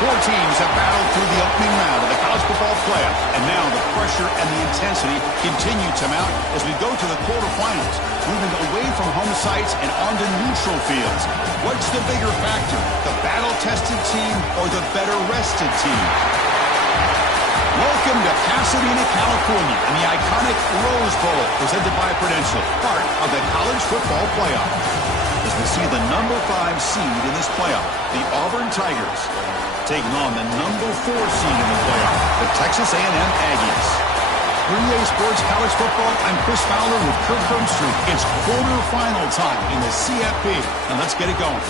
Four teams have battled through the opening round of the college football playoff, and now the pressure and the intensity continue to mount as we go to the quarterfinals, moving away from home sites and onto neutral fields. What's the bigger factor, the battle-tested team or the better-rested team? Welcome to Pasadena, California, and the iconic Rose Bowl, presented by Prudential, part of the college football playoff. As we see the number 5 seed in this playoff, the Auburn Tigers, taking on the number 4 seed in the playoff, the Texas A&M Aggies. 3A Sports College Football, I'm Chris Fowler with Kirk Herbstreit. It's quarterfinal time in the CFP, and let's get it going.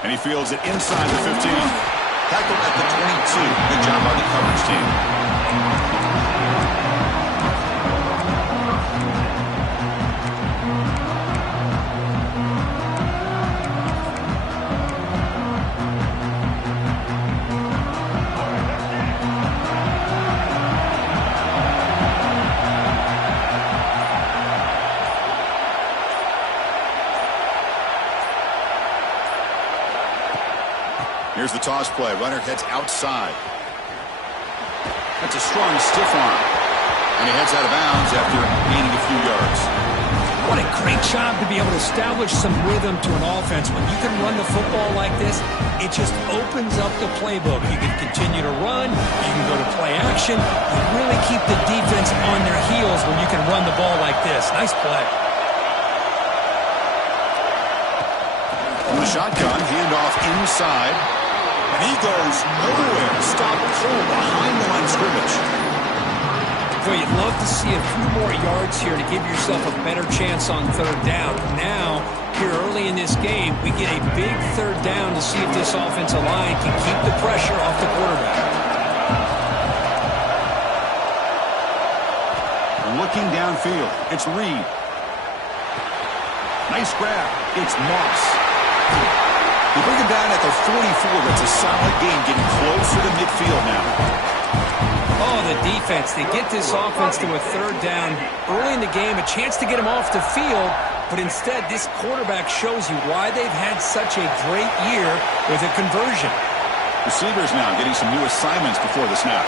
And he fields it inside the 15. Tackled at the 22. Good job by the coverage team. Here's the toss play. Runner heads outside. That's a strong stiff arm. And he heads out of bounds after gaining a few yards. What a great job to be able to establish some rhythm to an offense. When you can run the football like this, it just opens up the playbook. You can continue to run. You can go to play action. You really keep the defense on their heels when you can run the ball like this. Nice play. From the shotgun, handoff inside. And he goes nowhere. Stop cold behind the line of scrimmage. Well, you'd love to see a few more yards here to give yourself a better chance on third down. Now, here early in this game, we get a big third down to see if this offensive line can keep the pressure off the quarterback. Looking downfield, it's Reed. Nice grab. It's Moss. You bring him down at the 44. That's a solid gain, getting closer to midfield now. Oh, the defense. They get this offense to a third down early in the game, a chance to get him off the field, but instead this quarterback shows you why they've had such a great year with a conversion. Receivers now getting some new assignments before the snap.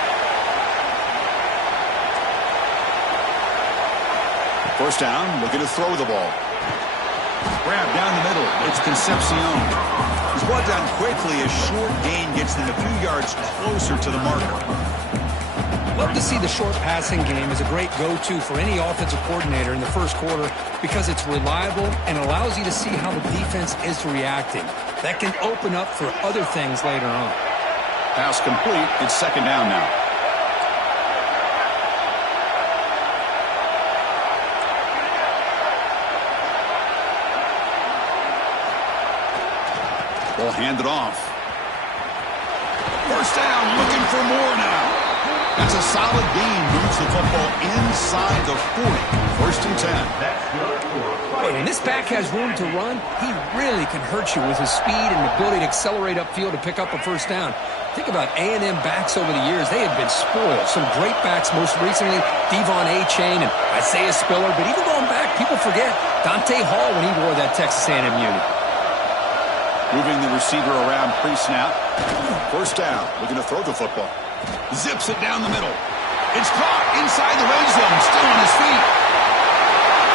First down, looking to throw the ball. Grab down the middle. It's Concepcion. He's brought down quickly. A short gain gets them a few yards closer to the marker. Love to see the short passing game as a great go-to for any offensive coordinator in the first quarter because it's reliable and allows you to see how the defense is reacting. That can open up for other things later on. Pass complete. It's second down now. Ball handed off. First down, looking for more now. That's a solid gain. Moves the football inside the 40. First and 10. When this back has room to run, he really can hurt you with his speed and ability to accelerate upfield to pick up a first down. Think about A&M backs over the years. They have been spoiled. Some great backs, most recently Devon A-Chain and Isaiah Spiller. But even going back, people forget Dante Hall when he wore that Texas A&M uni. Moving the receiver around pre-snap. First down, looking to throw the football. Zips it down the middle. It's caught inside the red zone, still on his feet.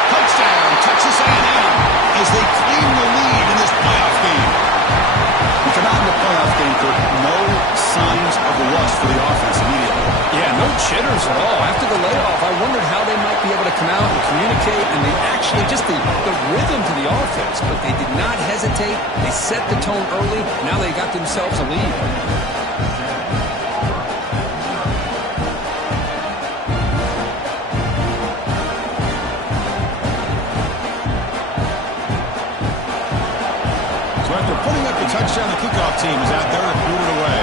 Touchdown, Texas A&M, as they claim the lead in this playoff game. We come out in the playoff game for no signs of rust for the offense immediately. Yeah, no jitters at all. After the layoff, I wondered how they might be able to come out and communicate, and they actually just the rhythm to the offense, but they did not hesitate. They set the tone early. Now they got themselves a lead. the touchdown. The kickoff team is out there to boot it away.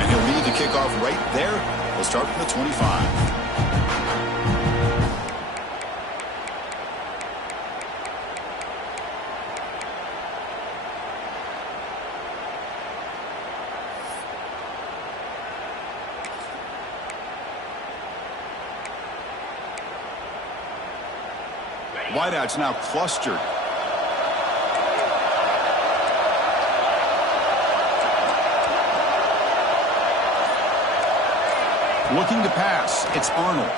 And he'll lead the kickoff right there. We'll start from the 25. Wideouts now clustered. Looking to pass. It's Arnold.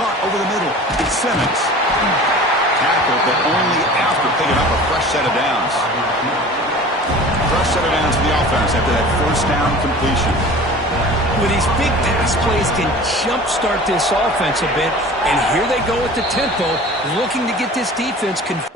Caught over the middle. It's Simmons. Tackled, but only after picking up a fresh set of downs. Fresh set of downs for the offense after that first down completion. With these big pass plays can jumpstart this offense a bit. And here they go at the tempo, looking to get this defense confused.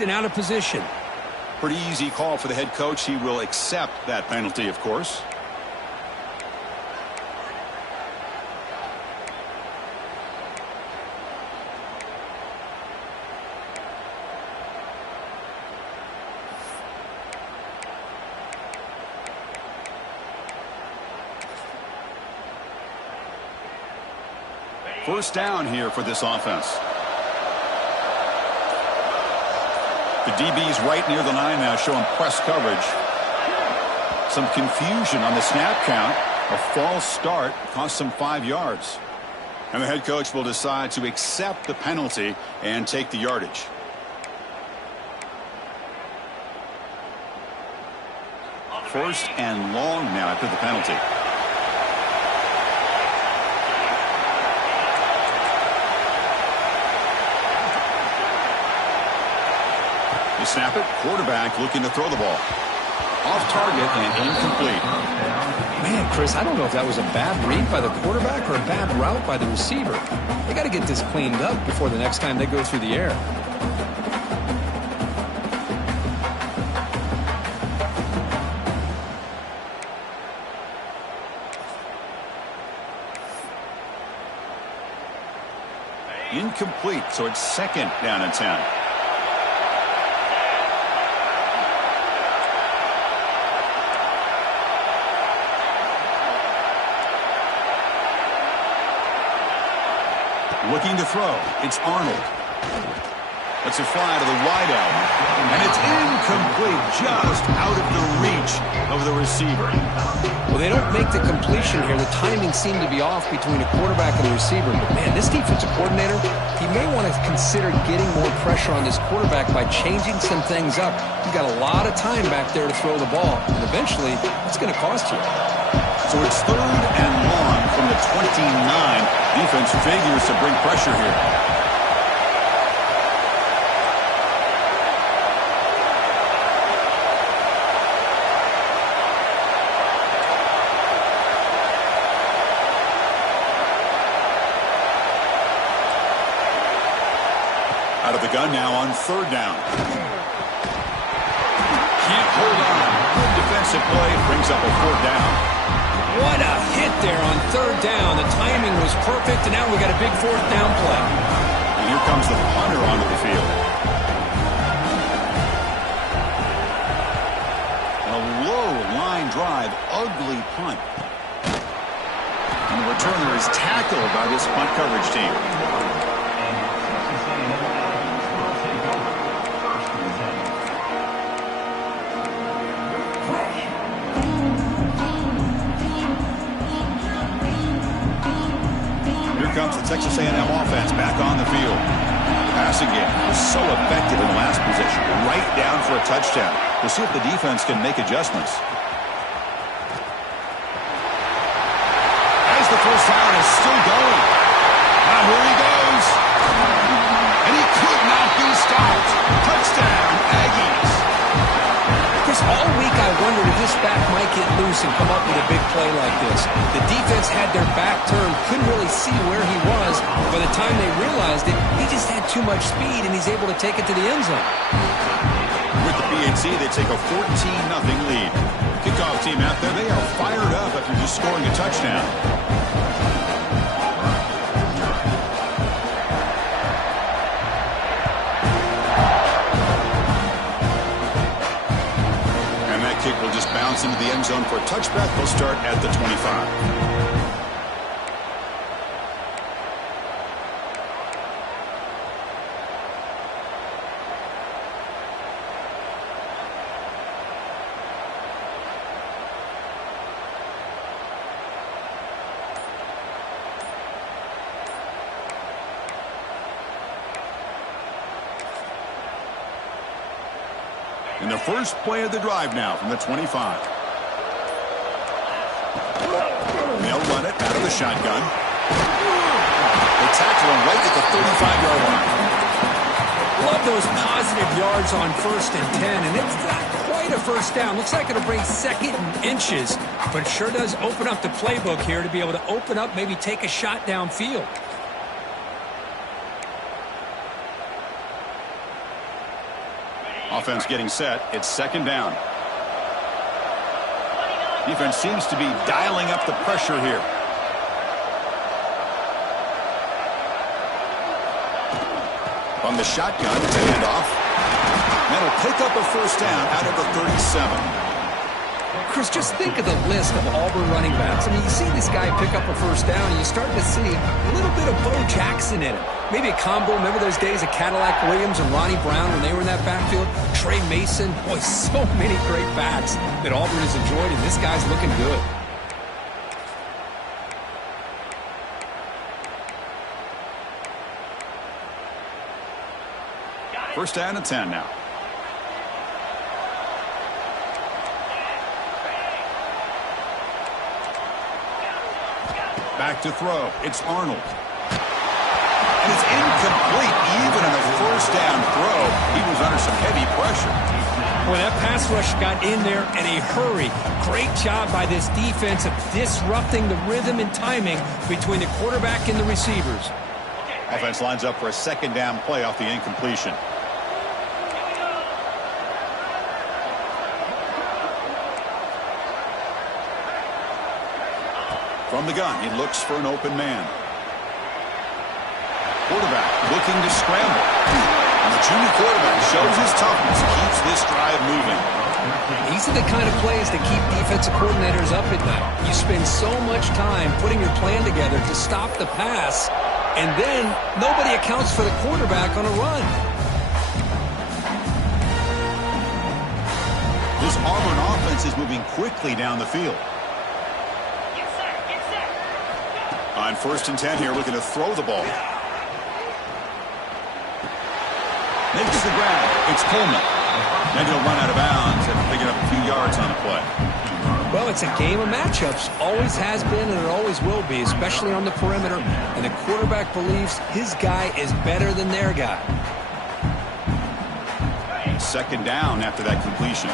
And out of position. Pretty easy call for the head coach. He will accept that penalty, of course. First down here for this offense. The DB's right near the line now, showing press coverage. Some confusion on the snap count. A false start cost them 5 yards. And the head coach will decide to accept the penalty and take the yardage. First and long now after the penalty. You snap it, quarterback looking to throw the ball. Off target and incomplete. Man, Chris, I don't know if that was a bad read by the quarterback or a bad route by the receiver. They got to get this cleaned up before the next time they go through the air. Incomplete, so it's second down and 10. Looking to throw. It's Arnold. Let's it fly to the wideout. And it's incomplete, just out of the reach of the receiver. Well, they don't make the completion here. The timing seemed to be off between a quarterback and a receiver. But, man, this defensive coordinator, he may want to consider getting more pressure on this quarterback by changing some things up. You've got a lot of time back there to throw the ball. And eventually, it's going to cost you. So it's third and long from the 29. Defense figures to bring pressure here. Out of the gun now on third down. Can't hold on. Good defensive play. Brings up a fourth down. What a hit there on third down. The timing was perfect, and now we got a big fourth down play. And here comes the punter onto the field. A low line drive, ugly punt. And the returner is tackled by this punt coverage team. Comes the Texas A&M offense back on the field. The passing game was so effective in the last possession, right down for a touchdown. We'll see if the defense can make adjustments. And still going. Now here he goes. And he could not be stopped. Touchdown, Aggies. Chris, all week I wondered if this back might get loose and come up with a big play like this. The defense had their back turned, couldn't really see where he was. By the time they realized it, he just had too much speed, and he's able to take it to the end zone. With the PAT, they take a 14-0 lead. Kickoff team out there, they are fired up after just scoring a touchdown. And that kick will just bounce into the end zone for a touchback. They'll start at the 25. In the first play of the drive now from the 25. They'll run it out of the shotgun. They tackle him right at the 35-yard line. Love those positive yards on 1st and 10, and it's not quite a first down. Looks like it'll bring 2nd and inches, but it sure does open up the playbook here to be able to open up, maybe take a shot downfield. Offense getting set. It's 2nd down. Defense seems to be dialing up the pressure here. From the shotgun to handoff. That'll pick up a first down out of the 37. Chris, just think of the list of Auburn running backs. I mean, you see this guy pick up a first down, and you start to see a little bit of Bo Jackson in it. Maybe a combo. Remember those days of Cadillac Williams and Ronnie Brown when they were in that backfield? Trey Mason. Boy, so many great backs that Auburn has enjoyed, and this guy's looking good. First down and 10 now. Back to throw. It's Arnold. And it's incomplete even in a first down throw. He was under some heavy pressure. Boy, that pass rush got in there in a hurry. Great job by this defense of disrupting the rhythm and timing between the quarterback and the receivers. Offense lines up for a 2nd down play off the incompletion. From the gun, he looks for an open man. Quarterback looking to scramble. And the junior quarterback shows his toughness, keeps this drive moving. These are the kind of plays that keep defensive coordinators up at night. You spend so much time putting your plan together to stop the pass, and then nobody accounts for the quarterback on a run. This Auburn offense is moving quickly down the field. On 1st and 10 here, looking to throw the ball. Makes the grab. It's Coleman. Then he'll run out of bounds and pick up a few yards on the play. Well, it's a game of matchups. Always has been and it always will be, especially on the perimeter. And the quarterback believes his guy is better than their guy. 2nd down after that completion.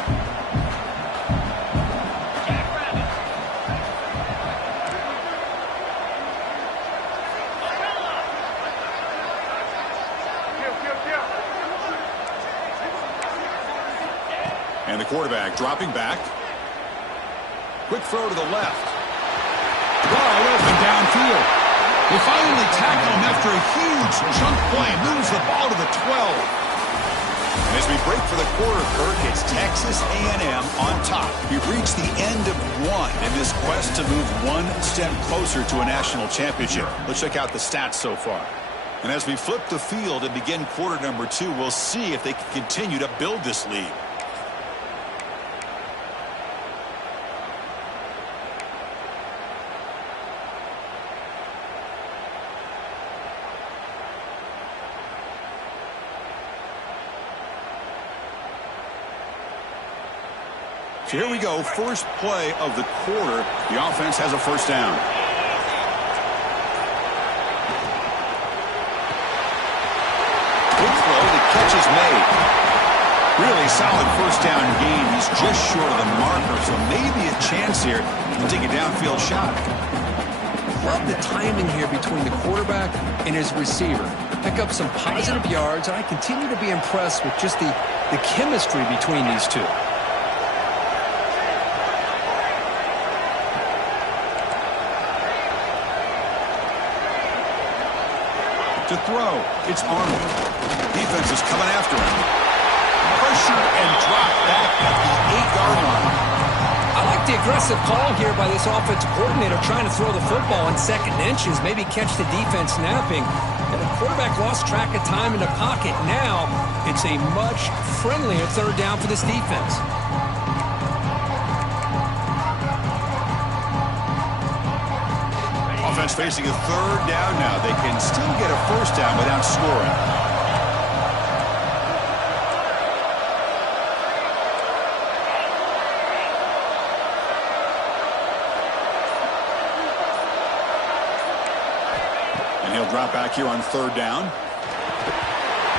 And the quarterback dropping back. Quick throw to the left. Wide open downfield. They finally tackle him after a huge chunk play. Moves the ball to the 12. And as we break for the quarter, Kirk, it's Texas A&M on top. We've reached the end of one in this quest to move one step closer to a national championship. Let's check out the stats so far. And as we flip the field and begin quarter number 2, we'll see if they can continue to build this lead. So here we go, first play of the quarter. The offense has a first down. catch is made. Really solid first down gain. He's just short of the marker, so maybe a chance here to take a downfield shot. Love the timing here between the quarterback and his receiver. Pick up some positive yards, and I continue to be impressed with just the chemistry between these two. To throw, it's Arnold. Defense is coming after him. Pressure and drop back at the 8-yard line. I like the aggressive call here by this offensive coordinator trying to throw the football in second inches, maybe catch the defense napping. And the quarterback lost track of time in the pocket. Now it's a much friendlier third down for this defense. Offense facing a third down now. They can still get a first down without scoring. And he'll drop back here on third down.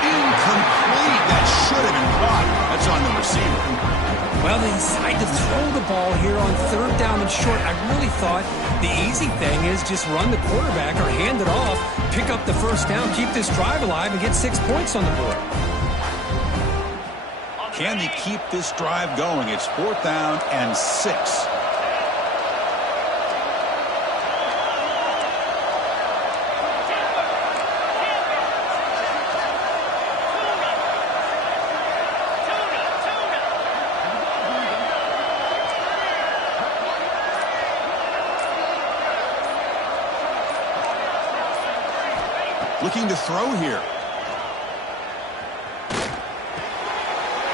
Incomplete. That should have been caught. That's on the receiver. Well, they decide to throw the ball here on third down and short. I really thought the easy thing is just run the quarterback or hand it off, pick up the first down, keep this drive alive, and get 6 points on the board. Can they keep this drive going? It's 4th down and 6. Looking to throw here.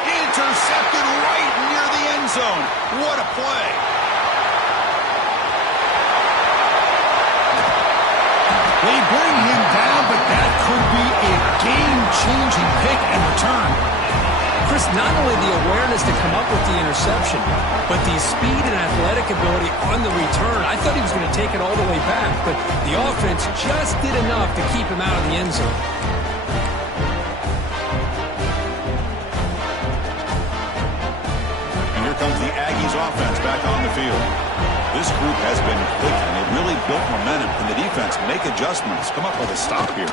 Intercepted right near the end zone. What a play. They bring him down, but that could be a game-changing pick and return. Chris, not only the awareness to come up with the interception, but the speed and athletic ability on the return. I thought he was going to take it all the way back, but the offense just did enough to keep him out of the end zone. And here comes the Aggies offense back on the field. This group has been clicking. They've really built momentum, and the defense make adjustments. Come up with a stop here.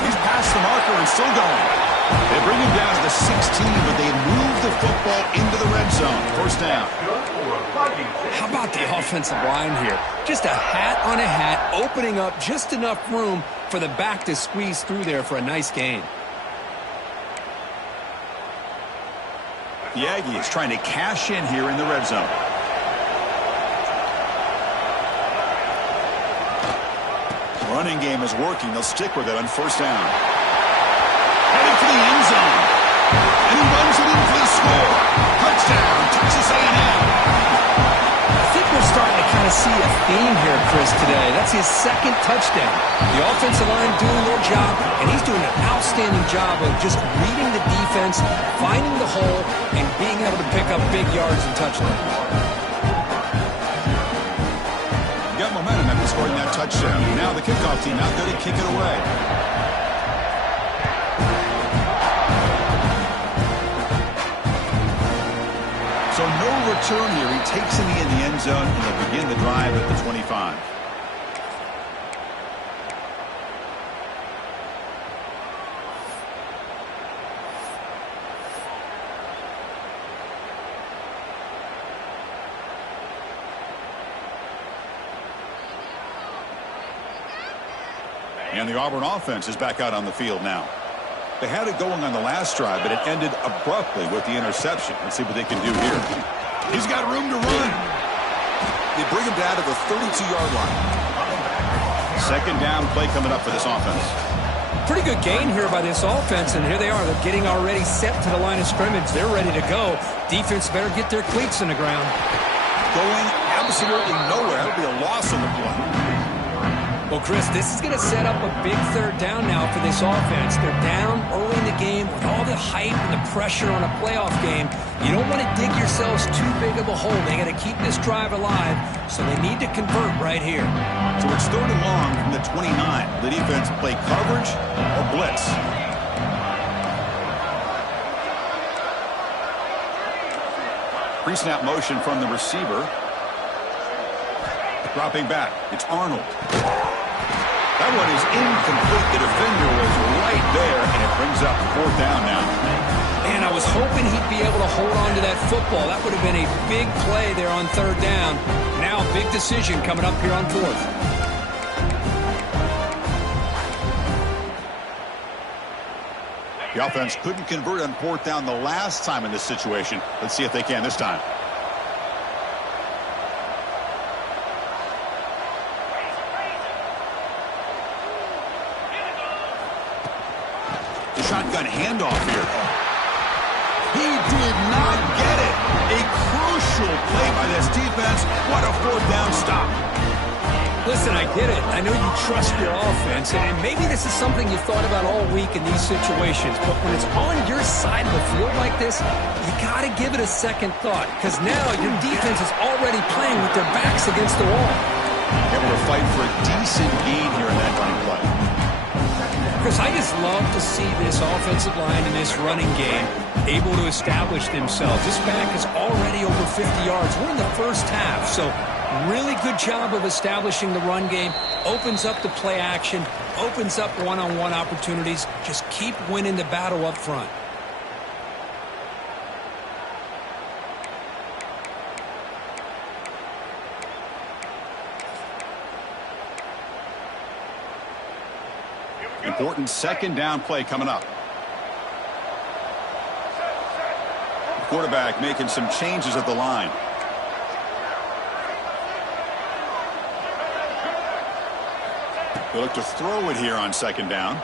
He's past the marker and still going. They bring him down to the 16, but they move the football into the red zone. First down. How about the offensive line here? Just a hat on a hat, opening up just enough room for the back to squeeze through there for a nice gain. The Aggies trying to cash in here in the red zone. Running game is working. They'll stick with it on first down. Heading for the end zone. And he runs it in for the score. Touchdown, Texas A&M. I think we're starting to kind of see a theme here, Chris, today. That's his second touchdown. The offensive line doing their job, and he's doing an outstanding job of just reading the defense, finding the hole, and being able to pick up big yards and touchdowns. Got momentum after scoring that touchdown. Now the kickoff team out there to kick it away. So no return here. He takes it in the end zone, and they'll begin the drive at the 25. And the Auburn offense is back out on the field now. They had it going on the last drive, but it ended abruptly with the interception. Let's see what they can do here. He's got room to run. They bring him down to the 32-yard line. Second down play coming up for this offense. Pretty good gain here by this offense, and here they are. They're getting already set to the line of scrimmage. They're ready to go. Defense better get their cleats in the ground. Going absolutely nowhere. That'll be a loss on the play. Well, Chris, this is going to set up a big third down now for this offense. They're down early in the game with all the hype and the pressure on a playoff game. You don't want to dig yourselves too big of a hole. They got to keep this drive alive, so they need to convert right here. So it's third and long from the 29. The defense play coverage or blitz. Pre-snap motion from the receiver. Dropping back. It's Arnold. That one is incomplete. The defender was right there, and it brings up 4th down now. And I was hoping he'd be able to hold on to that football. That would have been a big play there on 3rd down. Now, big decision coming up here on 4th. The offense couldn't convert on 4th down the last time in this situation. Let's see if they can this time. The shotgun handoff here. He did not get it. A crucial play by this defense. What a 4th down stop. Listen, I get it. I know you trust your offense, and maybe this is something you thought about all week in these situations, but when it's on your side of the field like this, you got to give it a second thought, because now your defense is already playing with their backs against the wall. Able to fight for a decent gain here in that running play. Chris, I just love to see this offensive line in this running game able to establish themselves. This back is already over 50 yards. We're in the first half, so really good job of establishing the run game. Opens up the play action, opens up one-on-one opportunities. Just keep winning the battle up front. Important 2nd down play coming up. Quarterback making some changes at the line. They look to throw it here on 2nd down.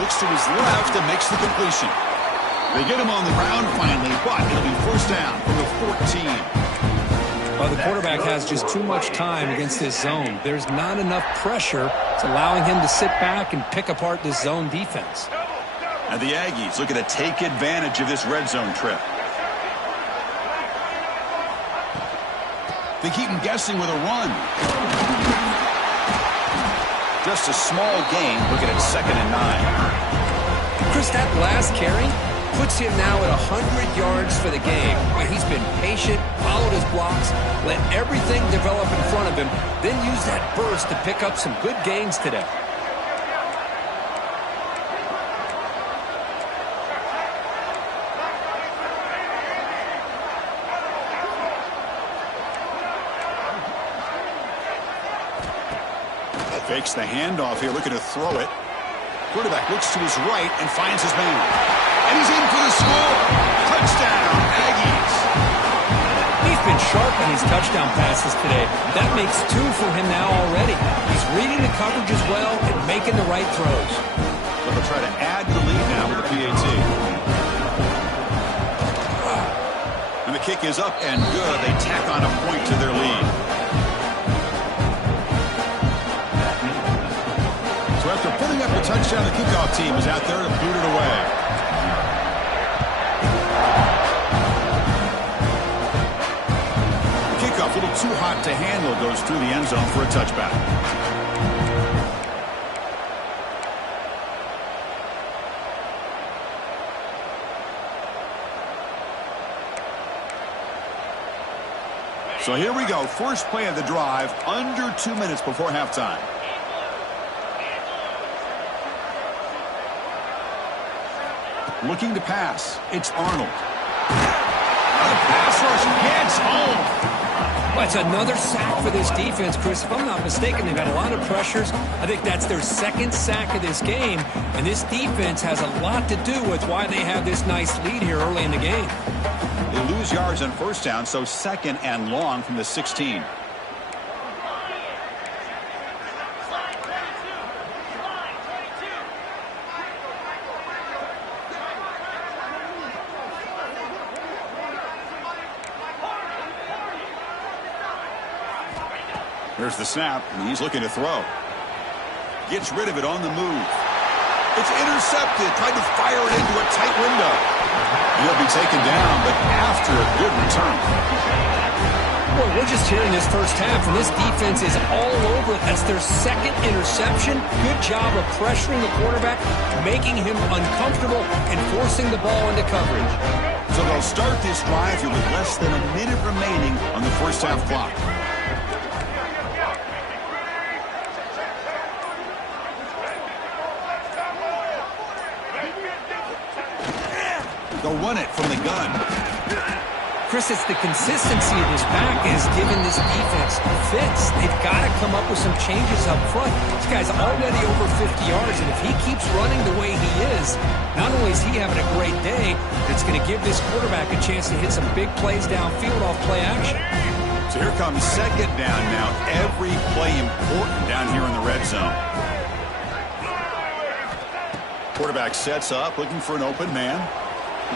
Looks to his left and makes the completion. They get him on the ground finally, but it'll be 1st down from the 14. Well, the quarterback has just too much time against this zone. There's not enough pressure. It's allowing him to sit back and pick apart this zone defense. And the Aggies looking to take advantage of this red zone trip. They keep him guessing with a run. Just a small gain, looking at 2nd and 9. Chris, that last carry puts him now at 100 yards for the game. He's been patient, followed his blocks, let everything develop in front of him, then use that burst to pick up some good gains today. Fakes the handoff here, looking to throw it. Quarterback looks to his right and finds his man. And he's in for the score. Touchdown, Aggies. He's been sharp in his touchdown passes today. That makes 2 for him now already. He's reading the coverage as well and making the right throws. So they'll try to add to the lead now with the PAT. And the kick is up and good. They tack on a point to their lead. So after putting up a touchdown, the kickoff team is out there to boot it away. Kickoff, a little too hot to handle, goes through the end zone for a touchback. So here we go. First play of the drive, under 2 minutes before halftime. Looking to pass. It's Arnold. The pass rush gets home. Well, it's another sack for this defense, Chris. If I'm not mistaken, they've had a lot of pressures. I think that's their 2nd sack of this game. And this defense has a lot to do with why they have this nice lead here early in the game. They lose yards on 1st down, so 2nd and long from the 16. Here's the snap, and he's looking to throw. Gets rid of it on the move. It's intercepted. Tried to fire it into a tight window. He'll be taken down, but after a good return. Boy, we're just here in this first half, and this defense is all over it. That's their second interception. Good job of pressuring the quarterback, making him uncomfortable, and forcing the ball into coverage. So they'll start this drive here with less than a minute remaining on the first half clock. They'll run it from the gun. Chris, it's the consistency of his back is giving this defense fits. They've got to come up with some changes up front. This guy's already over 50 yards, and if he keeps running the way he is, not only is he having a great day, it's going to give this quarterback a chance to hit some big plays downfield off play action. So here comes second down now. Every play important down here in the red zone. Quarterback sets up, looking for an open man.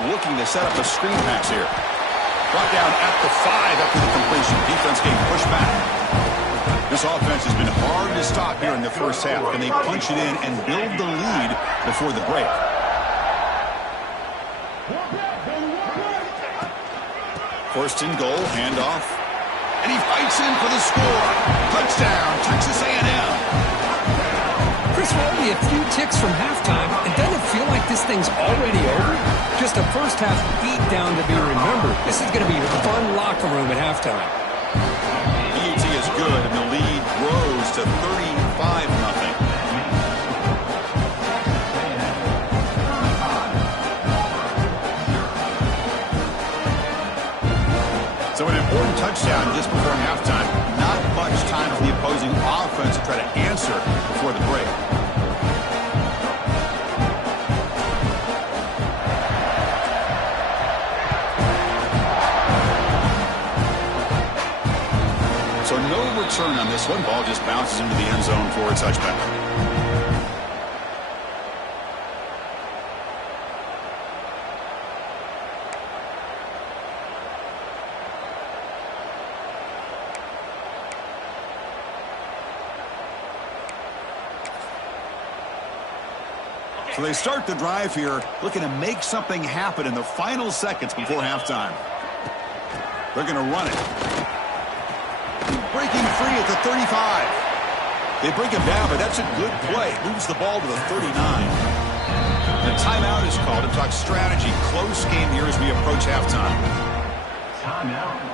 Looking to set up a screen pass here. Brought down at the 5 after the completion. Defense getting pushed back. This offense has been hard to stop here in the first half. Can they punch it in and build the lead before the break? First and goal, handoff. And he fights in for the score. Touchdown, Texas A&M. Chris, we're only a few ticks from halftime, and doesn't it feel like this thing's already over? Just a first half beat down to be remembered. This is going to be a fun locker room at halftime. BET is good, and the lead grows to 35-0. So an important touchdown just before halftime. Not much time for the opposing offense to try to answer before the break. So no return on this one. Ball just bounces into the end zone for a touchback. So they start the drive here, looking to make something happen in the final seconds before halftime. They're going to run it. Breaking free at the 35. They break him down, but that's a good play. Moves the ball to the 39. The timeout is called to talk strategy. Close game here as we approach halftime. Timeout.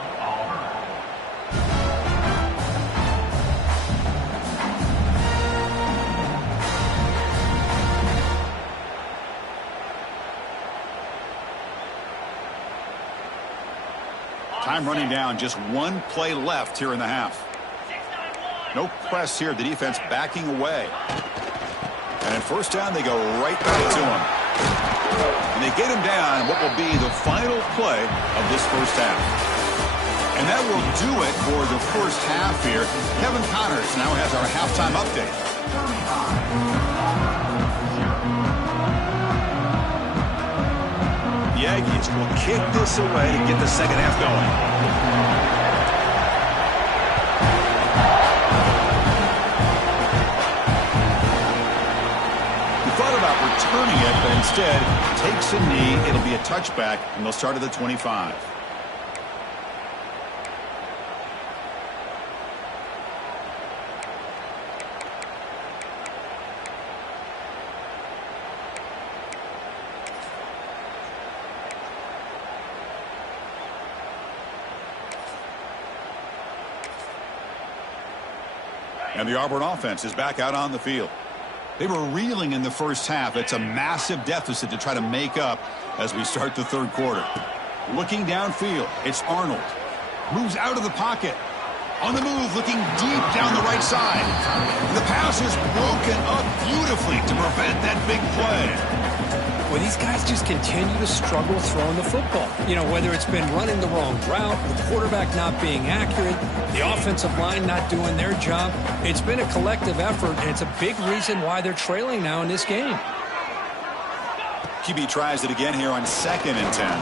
Time running down, just one play left here in the half. No press here, the defense backing away. And at first down, they go right back to him. And they get him down what will be the final play of this first half. And that will do it for the first half here. Kevin Connors now has our halftime update. The Aggies will kick this away to get the second half going. He thought about returning it, but instead takes a knee. It'll be a touchback, and they'll start at the 25. And the Auburn offense is back out on the field. They were reeling in the first half. It's a massive deficit to try to make up as we start the third quarter. Looking downfield, it's Arnold. Moves out of the pocket. On the move, looking deep down the right side. The pass is broken up beautifully to prevent that big play. Well, these guys just continue to struggle throwing the football. You know, whether it's been running the wrong route, the quarterback not being accurate, the offensive line not doing their job. It's been a collective effort, and it's a big reason why they're trailing now in this game. QB tries it again here on 2nd and 10.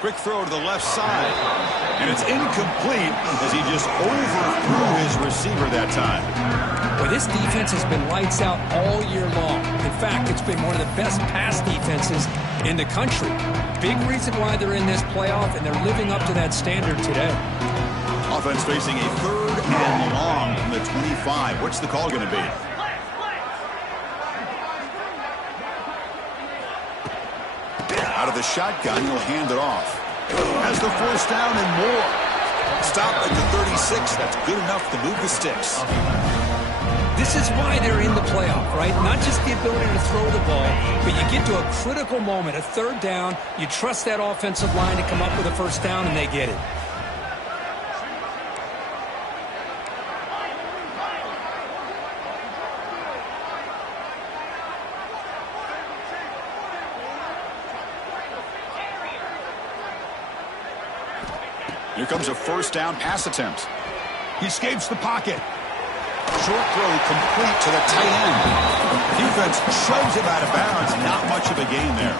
Quick throw to the left side. And it's incomplete as he just overthrew his receiver that time. Well, this defense has been lights out all year long. In fact, it's been one of the best pass defenses in the country. Big reason why they're in this playoff, and they're living up to that standard today. Offense facing a 3rd and long from the 25. What's the call going to be? Out of the shotgun, he'll hand it off. Has the 1st down and more. Stop at the 36. That's good enough to move the sticks. This is why they're in the playoff, right? Not just the ability to throw the ball, but you get to a critical moment, a 3rd down. You trust that offensive line to come up with a 1st down, and they get it. Here comes a 1st down pass attempt. He escapes the pocket. Short throw complete to the tight end. Defense shoves him out of bounds. Not much of a gain there.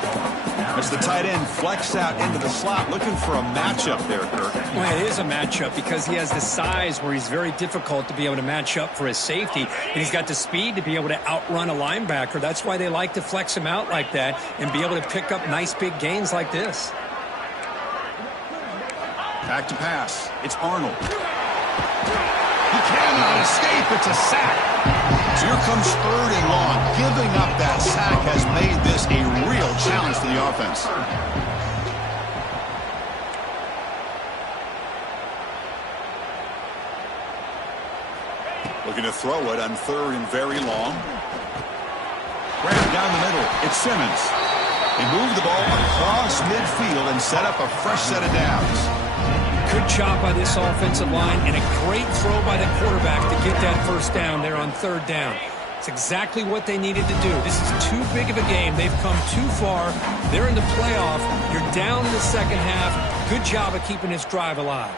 As the tight end flexed out into the slot, looking for a matchup there, Kirk. Well, it is a matchup because he has the size where he's very difficult to be able to match up for his safety. And he's got the speed to be able to outrun a linebacker. That's why they like to flex him out like that and be able to pick up nice big gains like this. Back to pass. It's Arnold. He cannot escape. It's a sack. So here comes 3rd and long. Giving up that sack has made this a real challenge to the offense. Looking to throw it on 3rd and very long. Grab down the middle. It's Simmons. They move the ball across midfield and set up a fresh set of downs. Good job by this offensive line and a great throw by the quarterback to get that 1st down there on 3rd down. It's exactly what they needed to do. This is too big of a game. They've come too far. They're in the playoff. You're down in the 2nd half. Good job of keeping this drive alive.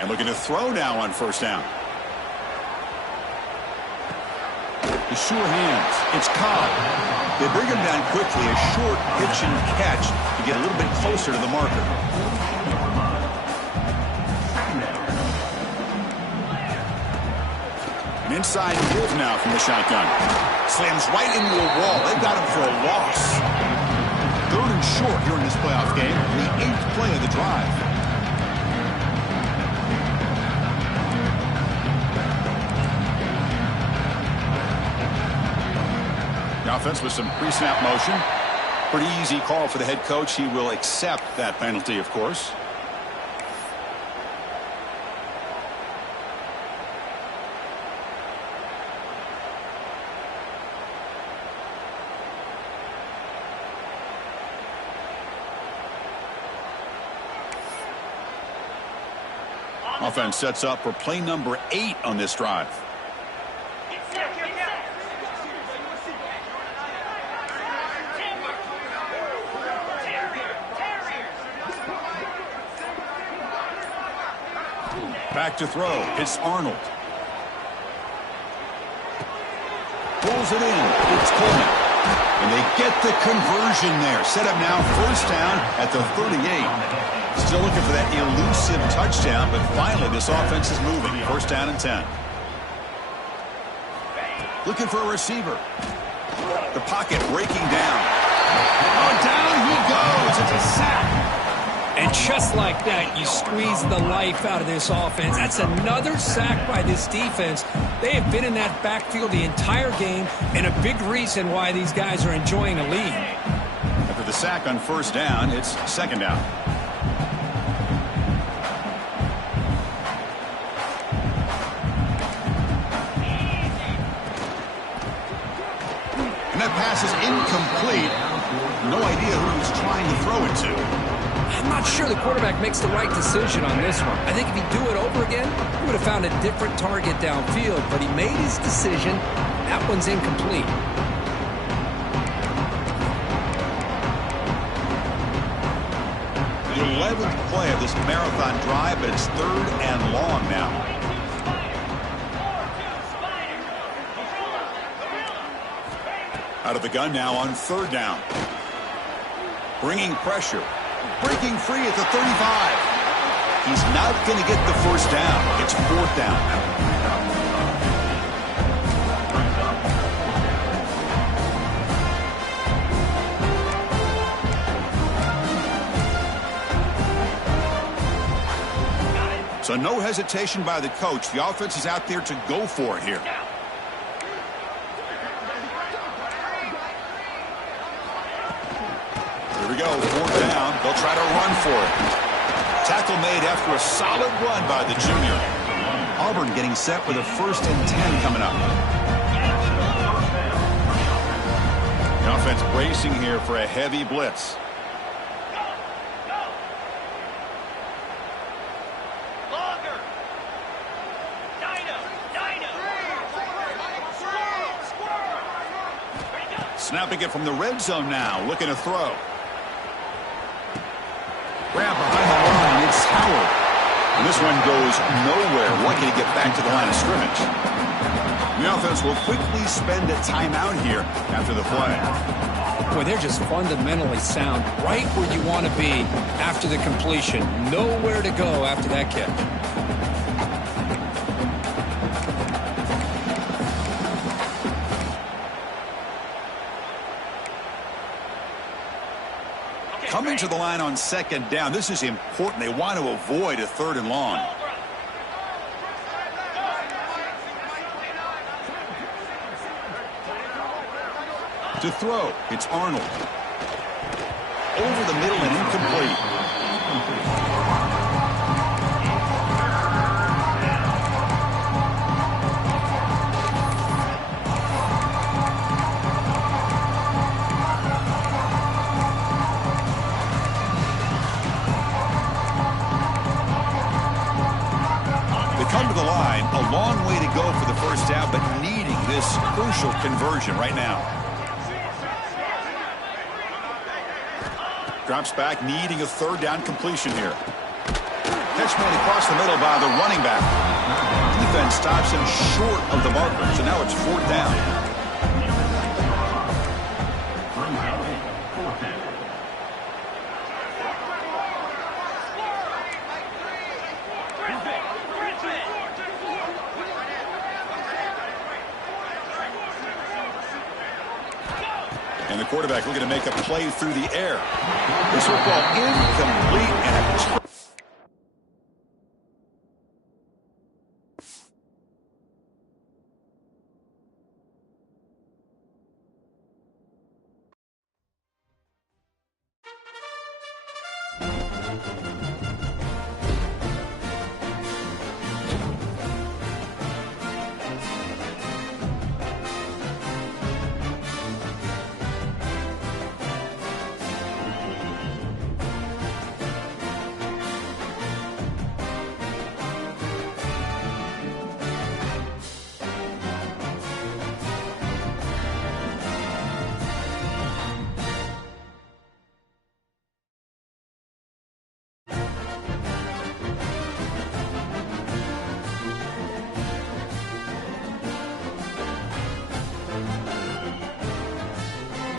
And looking to throw now on 1st down. The sure hands. It's Cobb. They bring him down quickly. A short pitch and catch to get a little bit closer to the marker. An inside move now from the shotgun. Slams right into a wall. They've got him for a loss. 3rd and short here in this playoff game. The 8th play of the drive. The offense with some pre-snap motion. Pretty easy call for the head coach. He will accept that penalty, of course. Offense sets up for play number 8 on this drive. Back to throw. It's Arnold. Pulls it in. It's Coleman. And they get the conversion there. Set up now 1st down at the 38. Still looking for that elusive touchdown, but finally this offense is moving. 1st down and 10. Looking for a receiver. The pocket breaking down. Oh, down he goes. It's a sack. And just like that, you squeeze the life out of this offense. That's another sack by this defense. They have been in that backfield the entire game, and a big reason why these guys are enjoying a lead. After the sack on 1st down, it's 2nd down. And that pass is incomplete. No idea who he was trying to throw it to. I'm not sure the quarterback makes the right decision on this one. I think if he'd do it over again, he would have found a different target downfield, but he made his decision. That one's incomplete. The 11th play of this marathon drive, but it's 3rd and long now. Out of the gun now on 3rd down. Bringing pressure. Breaking free at the 35. He's not going to get the 1st down. It's 4th down now. So no hesitation by the coach. The offense is out there to go for it here. Here we go, 4th down. They'll try to run for it. Tackle made after a solid run by the junior. Auburn getting set with a 1st and 10 coming up. The offense bracing here for a heavy blitz. Snapping it from the red zone now, looking to throw. Grab behind the line, it's Howard. And this one goes nowhere, lucky to get back to the line of scrimmage. The offense will quickly spend a timeout here after the play. Boy, they're just fundamentally sound, right where you want to be after the completion. Nowhere to go after that kick. Coming to the line on 2nd down. This is important. They want to avoid a 3rd and long. To throw, it's Arnold. Over the middle and incomplete. Come to the line, a long way to go for the 1st down, but needing this crucial conversion right now. Drops back, needing a 3rd down completion here. Catch made across the middle by the running back. Defense stops him short of the marker, so now it's 4th down. And the quarterback looking to make a play through the air. This football incomplete and a